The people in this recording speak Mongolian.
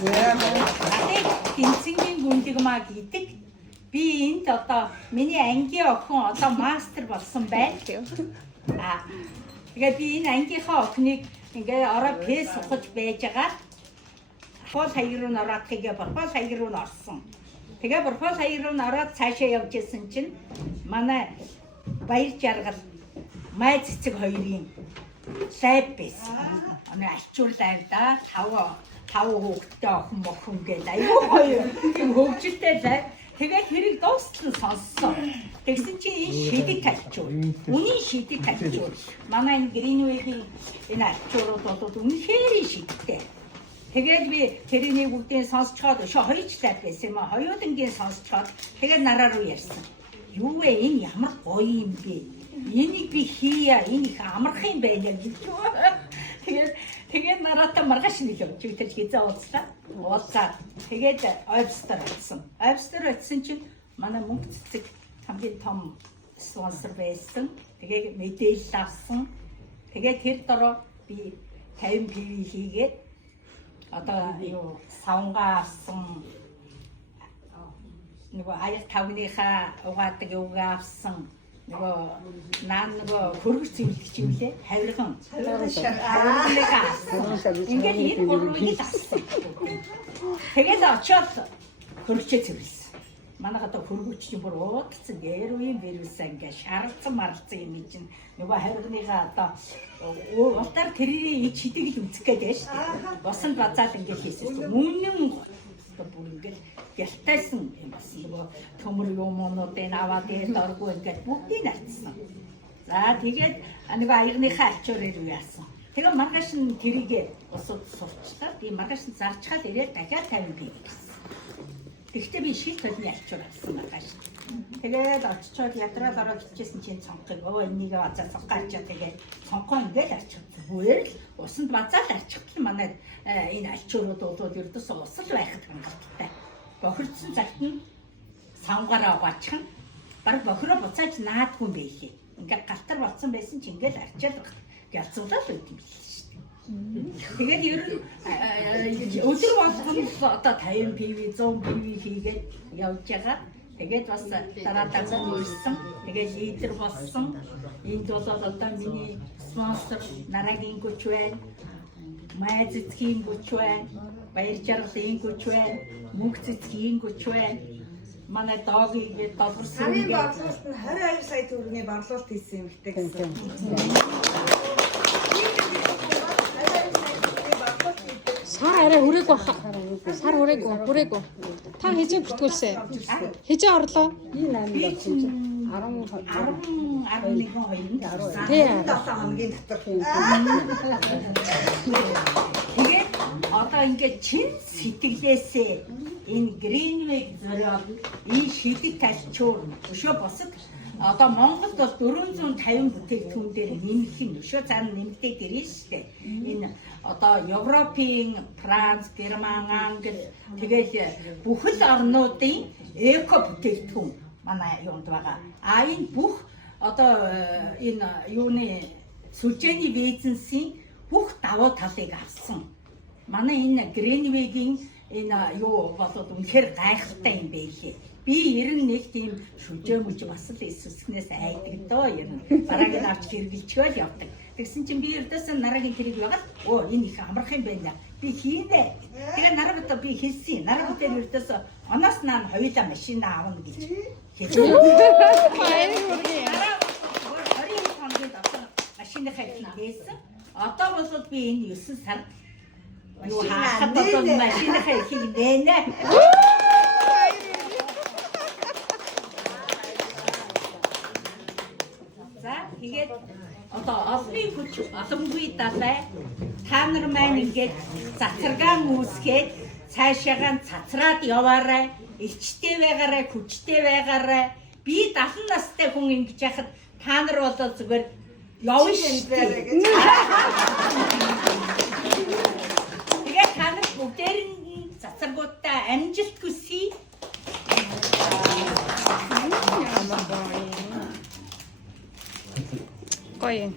Надад тэнцэнгийн гүндигмаа гэдэг. Би энд одоо миний ангийн охин одоо мастер болсон байна. Тэгээ би энэ ангийнхаа охиныг ингээ ороо пэс сухаж байж байгаа. Бол хаяг руу ороод тэгээ борпол хаяг руу орсон. Тэгээ борпол хаяг руу ороод цаашаа явж исэн чинь манай баяр жаргал май цэцэг хоёрын лайв байсан. Манай ачуул лайв да 5 хүүхэдтэй охин мохин гээд аюу гоё юм хөвгөлтэй лайв. Тэгээд хэрэг дуустал сонссон. Тэгсэн чинь энэ шидэг талчуул. Үнийн шидэг талчуул. Манай энэ Greenway-ийн энэ ачуулууд бол үнэхээр шидэгтэй. Тэгээд би тэрнийг бүгдийг сонсцоод өшөө хоёрчлаад байсан юм а. Хоёулангийн сонсцоод тэгээд нараа руу ярьсан. Юу вэ энэ ямар гоё юм бэ? Энийг би хийя, энэ их амархан юм байна гэж. Тэгээд нараатай маргааш нэг явж үтэл хизээ уулзлаа. Уулзаад тэгээд ойбстер очсон. Ойбстер очсон чинь манай мөнгө цэцэг хамгийн том спонсор байсан. Тэгээд мэдээлэл авсан. Тэгээд тэр дороо би 50 PV хийгээд одоо юу савнгаа авсан. Нөгөө аяр тавныхаа угаадаг юугаа авсан. Нөгөө наан нөгөө хөргөц зэмлэгч юм лээ хавирган. Ингээд энэ гурвыг авсан. Тэгээд очоод хөргөчөө цэвэрлсэн. Манайх одоо хөргөчний бүр уудцсан дээрвийн вирусаа ингээд шаардсан марлцсан юм чинь нөгөө хавирганыхаа одоо улдаар тэрийг чидэг л үзэх гээд байна шүү дээ. Босон базаал ингээд хийсэн. Мөннөн бүр ингээд ялтайсан юм бас нөгөө төмөр юмнуудыг аваад дээд оргүй ингээд бүгдийг нарцсан. За тэгээд нөгөө аягныхаа ачуурыг юу яасан. Тэгээ маргааш нь тэрийгээ усууд сурчлаа. Би маргааш нь зарчхаад ирээд дахиад 50 бий гэсэн. Тэгэхдээ би шил төлний ачуур авсан маргааш. Тэгээд очичоод ядраад ороод хичээсэн чинь цонхыг энийг базаа цонхоочоо тэгээд цонхоо ингээд арчих. Зүгээр л усанд базаал арчихтал манай энэ ачуурууд бол ердөөсөө усал байхад хангалттай. Бохирдсон цагт нь савгаараа угаачих нь баг бохироо буцааж наадгүй юм байлээ. Ингээд галтар болсон байсан чинь ингээд арчаад ялцуулаад байт юм биш шүү дээ. Тэгээд ер нь өдөр болгоно одоо 50 PV 100 PV хийгээд явж байгаа. Тэгээд бас дараадаа нүүрсэн. Тэгээд лидер болсон. Энд бол одоо миний спонсор Нарагийн гүч байна. Май цэцгийн гүч байна. Баяр жаргалын гүч байна. Мөнгө цэцгийн гүч байна. Манай доогийн долборсон. Хамгийн бодлуулалт нь 22 сая төгрөгийн борлуулалт хийсэн юм гэдэг гэсэн. Сар арай хүрээгүй баха. Сар хүрээгүй. Та хизээ бүртгүүлсэн. Хизээ орлоо. Энэ 8 хоногийн дотор. Тэгээд одоо ингээд чин сэтгэлээсээ энэ Greenway зориод энэ шидэг талчуур өшөө босод одоо Монголд бол 450 бүтээгдэхүүн дээр нэмэх нь өшөө цаана нэмэгдээд ирнэ шүү дээ. Энэ одоо Европын Франц, Герман, Англи тэгээд бүхэл орнуудын эко бүтээгдэхүүн манай юунд байгаа. А энэ бүх одоо энэ юуны сүлжээний бизнесийн бүх давуу талыг авсан. Манай энэ Greenway-гийн энэ юу болоод үнэхээр гайхалтай юм байлээ. Би ер нь нэг тийм шүжөөмж бас л эсвэснээс айдаг доо ер нь. Барааг нь авч хэрэглэчгөөл явдаг. Тэгсэн чинь би ердөөсөө нарагийн тэрийг ягаад энэ их амарх юм байна. Би хийнэ. Тэгээ нарагт би хэлсэн. Нараг дээр ердөөсөө оноос наа хоёулаа машин аавна гэж хэлсэн. Баяр хүргэе. 20 хоногийн дотор машины хайрна гэсэн. Одоо бол би энэ 9 сар юу хаахад бол машины хайрхийг нэнэ. Тэгээд одоо олонний хүч олонгүй далай та нар маань ингээд цацрагаан үүсгээд цаашаагаа цацраад яваарай, элчтэй байгаарай, хүчтэй байгаарай. Би 70 настай хүн ингэж яхад та нар бол зүгээр явна шүү дээ. Тэгээд та нар бүгдээр нь цацрагуудаа амжилт хүсье. Гоё.